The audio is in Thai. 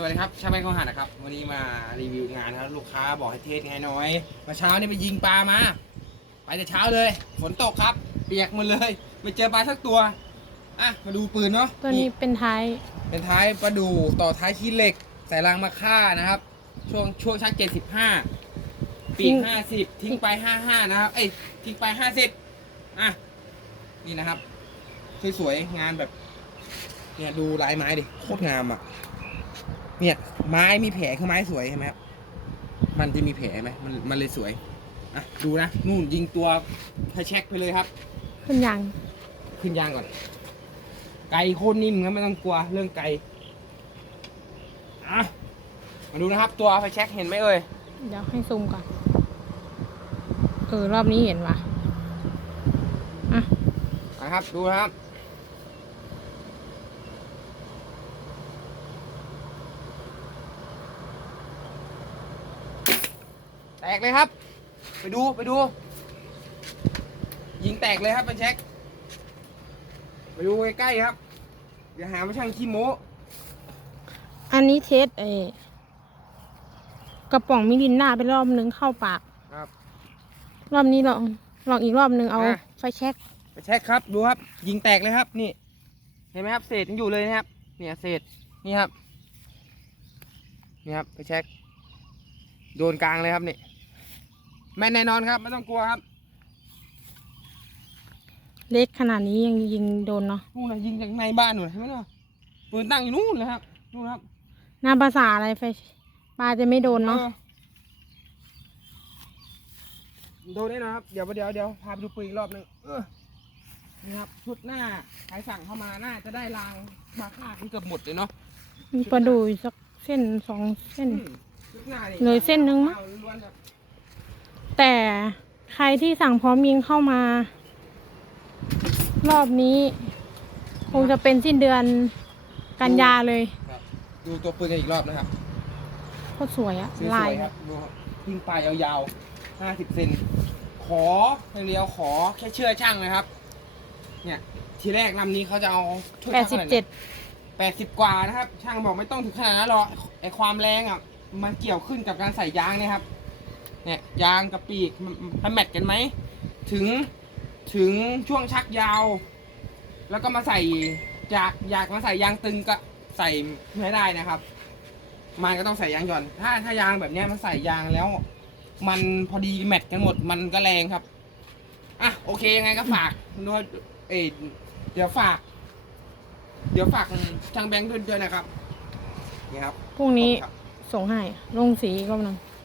สวัสดีครับช่างแม่ข้าวหานะครับ วันนี้มารีวิวงานครับลูกค้าบอกให้เทสไงน้อยเมื่อเช้านี่ไปยิงปลามา ไปแต่เช้าเลย ฝนตกครับ เปียกหมดเลยไม่เจอปลาสักตัวอะมาดูปืนเนาะตัวนี้เป็นท้าย เป็นท้ายประดูต่อท้ายขี้เหล็ก ใส่รางมาฆ่านะครับ ช่วงช่วงชักเจ็ดสิบห้าปีกห้าสิบทิ้งไปห้าห้านะครับ เอ้ยทิ้งไปห้าสิบอะนี่นะครับสวยๆงานแบบเนี่ยดูลายไม้ดิโคตรงามอะ เนี่ย ไม้มีแผลคือไม้สวยใช่ไหมครับมันจะมีแผลไหมมันมันเลยสวยอะดูนะนู่นยิงตัวไฟแช็กไปเลยครับ ขึ้นยางขึ้นยางก่อน ไก่โคตรนิ่มครับไม่ต้องกลัวเรื่องไก่อะมาดูนะครับ ตัวไฟแช็กเห็นไหมเอ่ยเดี๋ยวให้ซูมก่อน เออ รอบนี้เห็นว่ะอะนะครับ ดูนะครับ กเลยครับ ไปดูไปดู ยิงแตกเลยครับไฟแช็กไปดูใกล้ๆครับอย่าหาว่าช่างขี้โม้อันนี้เทสเออกระป๋องมิรินดาไปรอบนึงเข้าปาก ครับ รอบนี้ลองลองอีกรอบนึงเอาอะ ไฟแช็กไปเช็คครับดูครับ ยิงแตกเลยครับ นี่ เห็นไหมครับเศษยังอยู่เลยนะครับ เนี่ยเศษนี่ครับ นี่ครับไปเช็คโดนกลางเลยครับนี่ แม่นแน่นอนครับ ไม่ต้องกลัวครับเล็กขนาดนี้ยังยิงโดนเนาะนู่นนะยิงจากในบ้านนู่นเห็นไหมเนาะปืนตั้งอยู่นู่นเลยครับนู่นครับหน้าภาษาอะไรไฟปลาจะไม่โดนเนาะออโดนแน่นอนครับเดี๋ยวเดี๋ยวเดี๋ยวพาไปดูปืนอีกรอบหนึงเออนี่ครับชุดหน้าใครสั่งเข้ามาน่าจะได้รางมาค่ากันเกือบหมดเลยเนาะมีประดูอยู่สักเส้นสองเส้น อืมชุดหน้าเลยเส้นนึงมั้งเอาล้วนๆครับ แต่ใครที่สั่งพร้อมยิงเข้ามา รอบนี้ คงจะเป็นสิ้นเดือนกันยาเลยครับดูตัวปืนกันอีกรอบนะครับโคตรสวยอะสวลายยๆครับดูครับทิ้งปลายยาวๆห้าสิบเซนขอเรียวๆขอแค่เชื่อช่างเลยครับ เนี่ยทีแรกลำนี้เขาจะเอาช่วยแปดสิบเจ็ดแปดสิบกว่านะครับ ช่างบอกไม่ต้องถึงขนาดนั้นหรอกไอความแรงอะมันเกี่ยวขึ้นกับการใส่ยางเนี่ยครับ เนี่ยยางกับปีกมันมันแมทกันไหมถึงถึงช่วงชักยาว แล้วก็มาใส่อยากอยากมาใส่ยางตึงก็ใส่ไม่ได้นะครับ มันก็ต้องใส่ยางหย่อน ถ้าถ้ายางแบบเนี้ยมันใส่ยางแล้ว มันพอดีแมทกันหมดมันก็แรงครับอะโอเคยังไงก็ฝากด้วยเอยเดี๋ยวฝาก เดี๋ยวฝากทางแบงค์ด้วยด้วยนะครับนี่ครับพรุ่งนี้ขอบคุณครับส่งให้ลงสีก็นึงค